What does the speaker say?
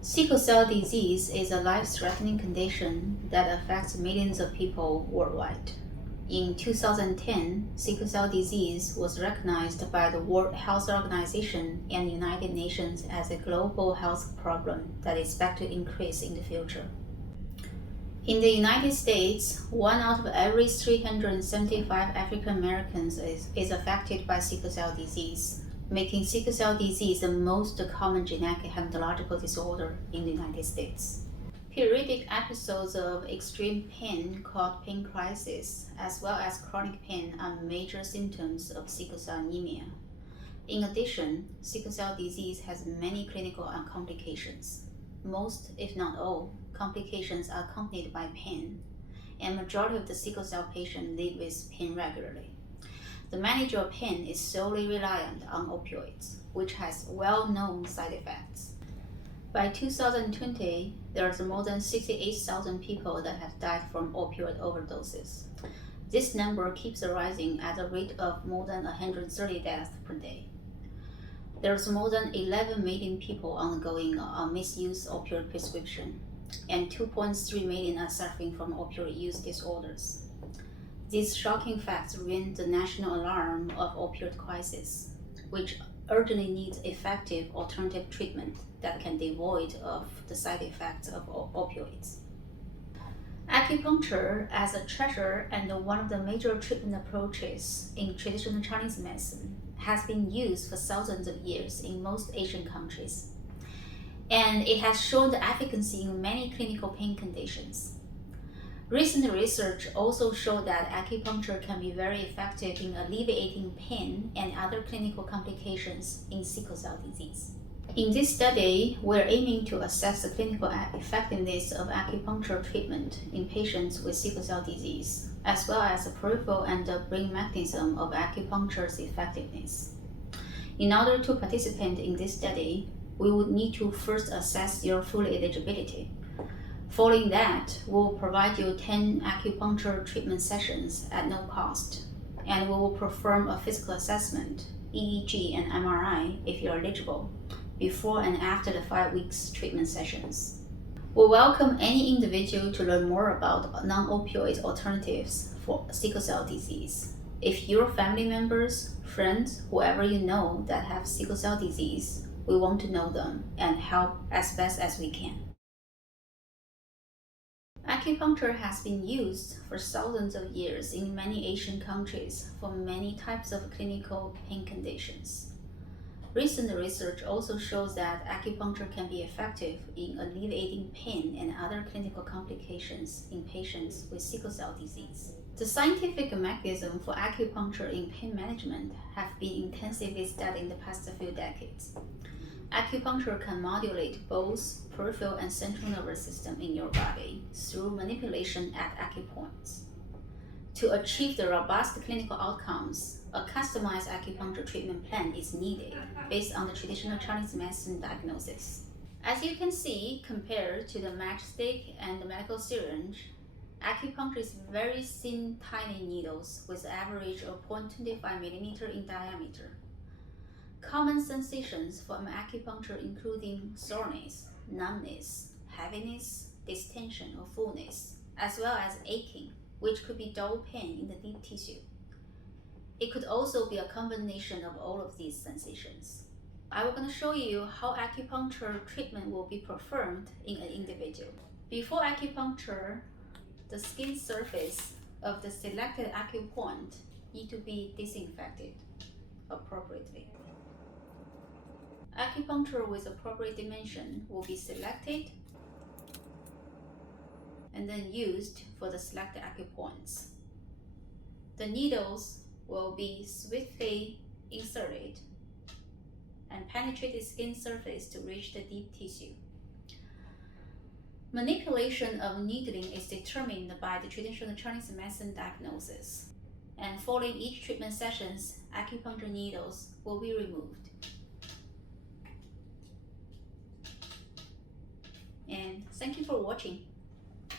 Sickle cell disease is a life-threatening condition that affects millions of people worldwide. In 2010, sickle cell disease was recognized by the World Health Organization and United Nations as a global health problem that is expected to increase in the future. In the United States, 1 out of every 375 African Americans is affected by sickle cell disease, making sickle cell disease the most common genetic hematological disorder in the United States. Periodic episodes of extreme pain called pain crisis, as well as chronic pain, are major symptoms of sickle cell anemia. In addition, sickle cell disease has many clinical complications. Most, if not all, complications are accompanied by pain, and majority of the sickle cell patients live with pain regularly. The management of pain is solely reliant on opioids, which has well-known side effects. By 2020, there are more than 68,000 people that have died from opioid overdoses. This number keeps rising at a rate of more than 130 deaths per day. There's more than 11 million people undergoing a misuse opioid prescription, and 2.3 million are suffering from opioid use disorders. These shocking facts ring the national alarm of opioid crisis, which urgently needs effective alternative treatment that can be devoid of the side effects of opioids. Acupuncture, as a treasure and one of the major treatment approaches in traditional Chinese medicine, has been used for thousands of years in most Asian countries, and it has shown the efficacy in many clinical pain conditions. Recent research also showed that acupuncture can be very effective in alleviating pain and other clinical complications in sickle cell disease. In this study, we're aiming to assess the clinical effectiveness of acupuncture treatment in patients with sickle cell disease, as well as the peripheral and the brain mechanism of acupuncture's effectiveness. In order to participate in this study, we would need to first assess your full eligibility. Following that, we'll provide you 10 acupuncture treatment sessions at no cost, and we will perform a physical assessment, EEG and MRI if you're eligible, before and after the 5 weeks treatment sessions. We welcome any individual to learn more about non-opioid alternatives for sickle cell disease. If your family members, friends, whoever you know that have sickle cell disease, we want to know them and help as best as we can. Acupuncture has been used for thousands of years in many Asian countries for many types of clinical pain conditions. Recent research also shows that acupuncture can be effective in alleviating pain and other clinical complications in patients with sickle cell disease. The scientific mechanism for acupuncture in pain management have been intensively studied in the past few decades. Acupuncture can modulate both peripheral and central nervous system in your body through manipulation at acupoints. To achieve the robust clinical outcomes, a customized acupuncture treatment plan is needed based on the traditional Chinese medicine diagnosis. As you can see, compared to the matchstick and the medical syringe, acupuncture is very thin, tiny needles with an average of 0.25 mm in diameter. Common sensations from acupuncture including soreness, numbness, heaviness, distension or fullness, as well as aching, which could be dull pain in the deep tissue. It could also be a combination of all of these sensations. I'm going to show you how acupuncture treatment will be performed in an individual. Before acupuncture, the skin surface of the selected acupoint need to be disinfected appropriately. Acupuncture with appropriate dimension will be selected and then used for the selected acupoints. The needles will be swiftly inserted and penetrate the skin surface to reach the deep tissue. Manipulation of needling is determined by the traditional Chinese medicine diagnosis, and following each treatment sessions, acupuncture needles will be removed. And thank you for watching.